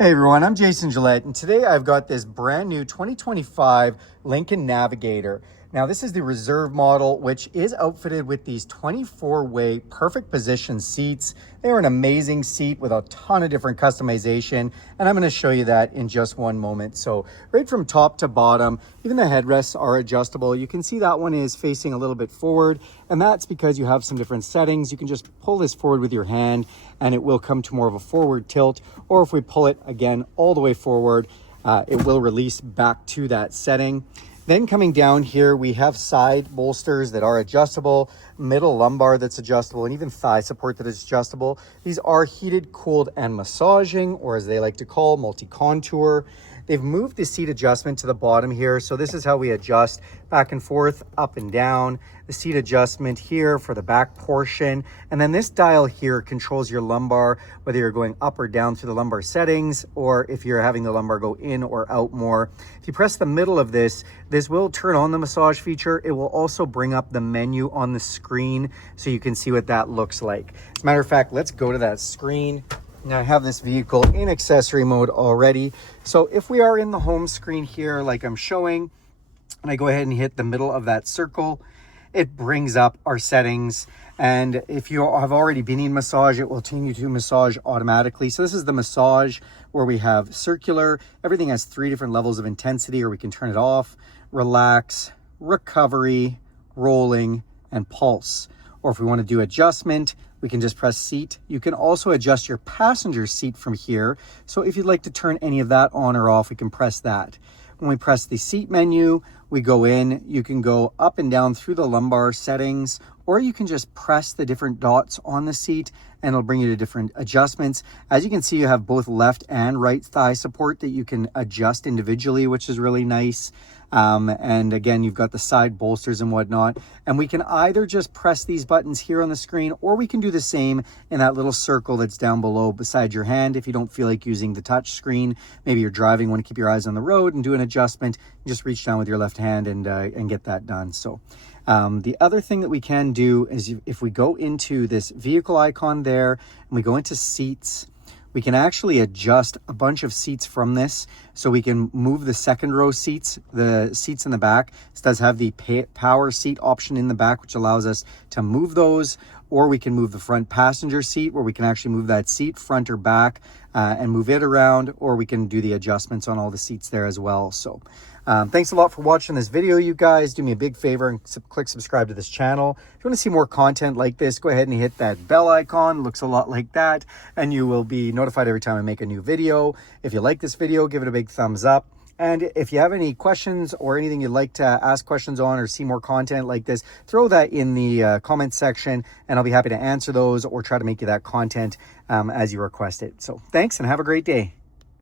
Hey everyone, I'm Jason Gillette, and today I've got this brand new 2025 Lincoln Navigator. Now this is the reserve model, which is outfitted with these 24-way perfect position seats. They're an amazing seat with a ton of different customization, and I'm going to show you that in just one moment. So right from top to bottom, even the headrests are adjustable. You can see that one is facing a little bit forward, and that's because you have some different settings. You can just pull this forward with your hand and it will come to more of a forward tilt, or if we pull it again all the way forward, it will release back to that setting. Then coming down here, we have side bolsters that are adjustable, middle lumbar that's adjustable, and even thigh support that is adjustable. These are heated, cooled, and massaging, or as they like to call, multi-contour. They've moved the seat adjustment to the bottom here. So this is how we adjust back and forth, up and down. The seat adjustment here for the back portion. And then this dial here controls your lumbar, whether you're going up or down through the lumbar settings, or if you're having the lumbar go in or out more. If you press the middle of this, this will turn on the massage feature. It will also bring up the menu on the screen so you can see what that looks like. As a matter of fact, let's go to that screen. Now I have this vehicle in accessory mode already. So if we are in the home screen here, like I'm showing, and I go ahead and hit the middle of that circle, it brings up our settings. And if you have already been in massage, it will take you to massage automatically. So this is the massage where we have circular. Everything has 3 different levels of intensity, or we can turn it off, relax, recovery, rolling, and pulse. Or if we want to do adjustment, we can just press seat. You can also adjust your passenger seat from here. So if you'd like to turn any of that on or off, we can press that. When we press the seat menu, we go in, you can go up and down through the lumbar settings, or you can just press the different dots on the seat and it'll bring you to different adjustments. As you can see, you have both left and right thigh support that you can adjust individually, which is really nice. And again, you've got the side bolsters and whatnot. And we can either just press these buttons here on the screen, or we can do the same in that little circle that's down below beside your hand. If you don't feel like using the touch screen, maybe you're driving, want to keep your eyes on the road and do an adjustment, just reach down with your left hand and get that done. So the other thing that we can do is if we go into this vehicle icon there and we go into seats, we can actually adjust a bunch of seats from this. So we can move the second row seats, the seats in the back. This does have the power seat option in the back, which allows us to move those. Or we can move the front passenger seat, where we can actually move that seat front or back and move it around, or we can do the adjustments on all the seats there as well. So thanks a lot for watching this video, you guys. Do me a big favor and click subscribe to this channel. If you want to see more content like this, go ahead and hit that bell icon. Looks a lot like that, and you will be notified every time I make a new video. If you like this video, give it a big thumbs up. And if you have any questions or anything you'd like to ask questions on or see more content like this, throw that in the comment section and I'll be happy to answer those or try to make you that content as you request it. So thanks and have a great day.